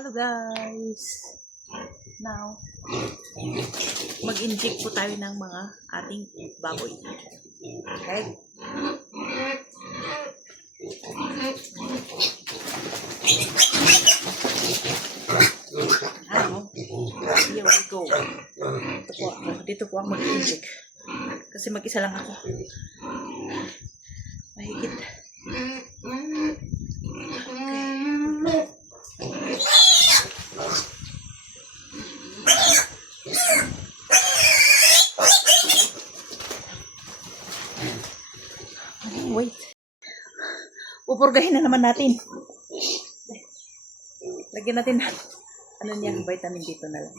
Hello guys! Now, mag-inject po tayo ng mga ating baboy. Okay? Here we go. Dito po ako mag-inject. Kasi mag-isa lang ako. Mahigit. Wait. Pupurgahin na naman natin. Lagyan natin ano niya, vitamin dito na lang.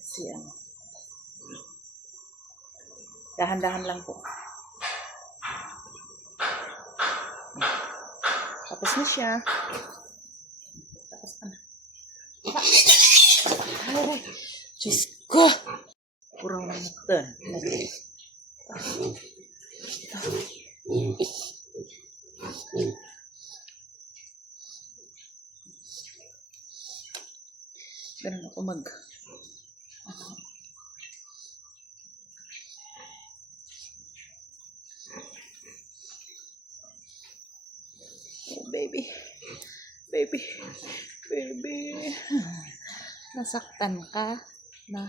Kasi dahan-dahan lang po. Tapos na siya. Tapos na. Ay, Diyos ko! Kurang na ito. Ganun ako oh, baby. Baby. Nasaktan ka na.